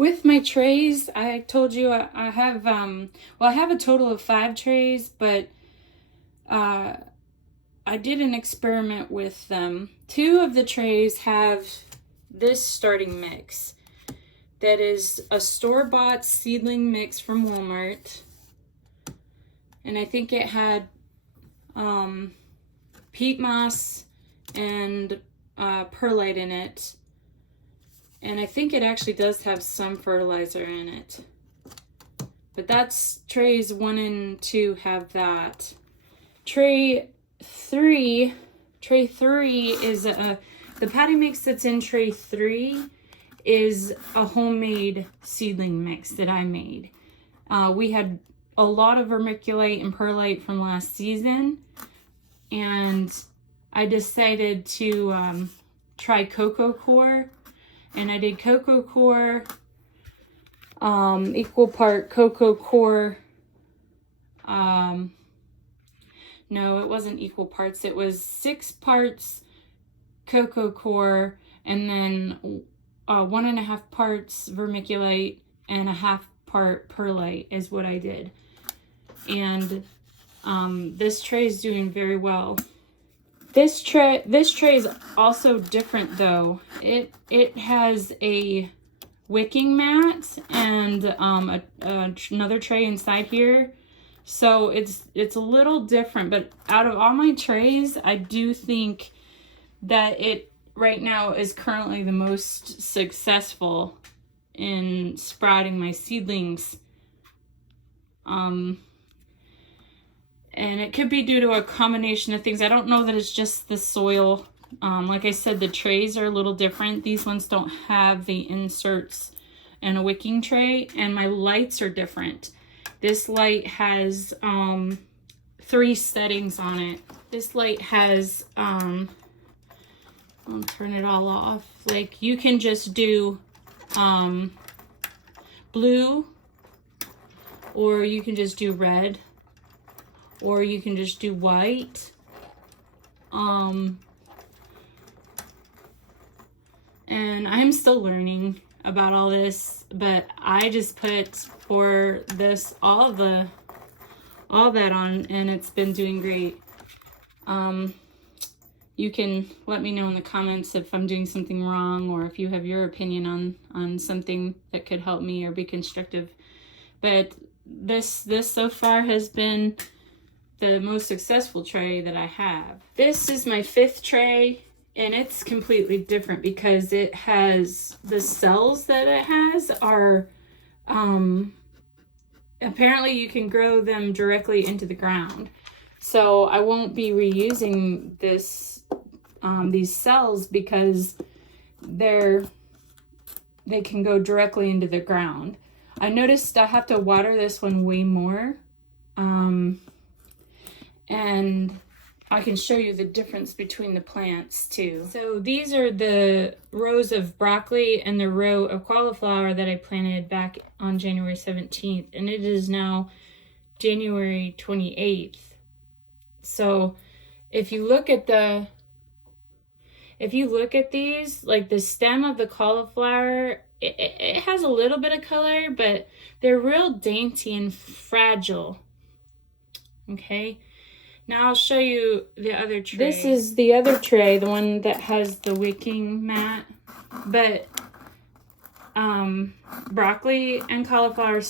With my trays, I told you I have, I have a total of 5 trays, but I did an experiment with them. 2 of the trays have this starting mix. That is a store-bought seedling mix from Walmart. And I think it had peat moss and perlite in it. And I think it actually does have some fertilizer in it. But that's trays 1 and 2 have that. Tray 3 is the patty mix that's in tray 3 is a homemade seedling mix that I made. We had a lot of vermiculite and perlite from last season, and I decided to try cocoa core. And I did cocoa core, equal part cocoa core. No, it wasn't equal parts. It was 6 parts cocoa core, and then 1.5 parts vermiculite and 1/2 part perlite is what I did. And this tray is doing very well. This tray is also different though. It has a wicking mat and another tray inside here. So it's a little different, but out of all my trays, I do think that it right now is currently the most successful in sprouting my seedlings. And it could be due to a combination of things. I don't know that it's just the soil. Like I said, the trays are a little different. These ones don't have the inserts and a wicking tray, and my lights are different. This light has 3 settings on it. This light has, I'll turn it all off. Like you can just do blue, or you can just do red, or you can just do white. And I'm still learning about all this, but I just put for this all that on, and it's been doing great. You can let me know in the comments if I'm doing something wrong, or if you have your opinion on something that could help me or be constructive. But this so far has been the most successful tray that I have. This is my 5th tray, and it's completely different because it has the cells that it has are apparently you can grow them directly into the ground. So I won't be reusing these cells because they can go directly into the ground. I noticed I have to water this one way more. And I can show you the difference between the plants too. So these are the rows of broccoli and the row of cauliflower that I planted back on January 17th. And it is now January 28th. So if you look at these, like the stem of the cauliflower, it has a little bit of color, but they're real dainty and fragile. Okay. Now I'll show you the other tray. This is the other tray, the one that has the wicking mat. But broccoli and cauliflower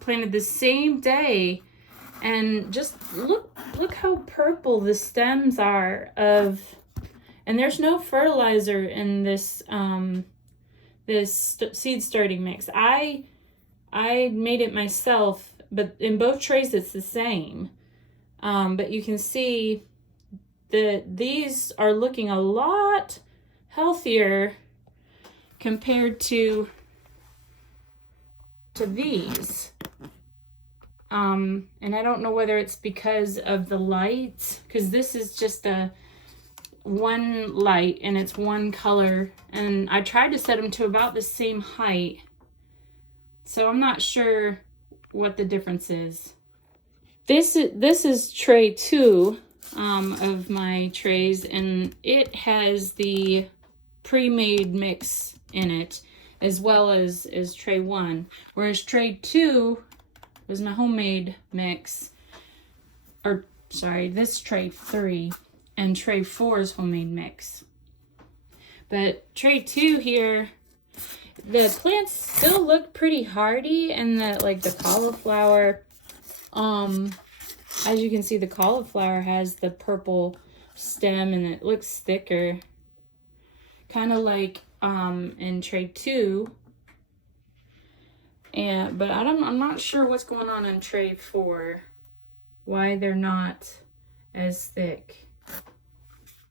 planted the same day, and just look how purple the stems are of. And there's no fertilizer in this seed starting mix. I made it myself, but in both trays it's the same. But you can see that these are looking a lot healthier compared to these. And I don't know whether it's because of the light, because this is just one light and it's one color, and I tried to set them to about the same height, so I'm not sure what the difference is. This is tray 2 of my trays, and it has the pre-made mix in it. as well as tray 1. Whereas tray 2 was my homemade mix. Or, sorry, this tray 3. And tray 4 is homemade mix. But tray 2 here, the plants still look pretty hardy, and the cauliflower, as you can see, the cauliflower has the purple stem and it looks thicker. Kind of like in tray 2. But I'm not sure what's going on in tray 4. Why they're not as thick.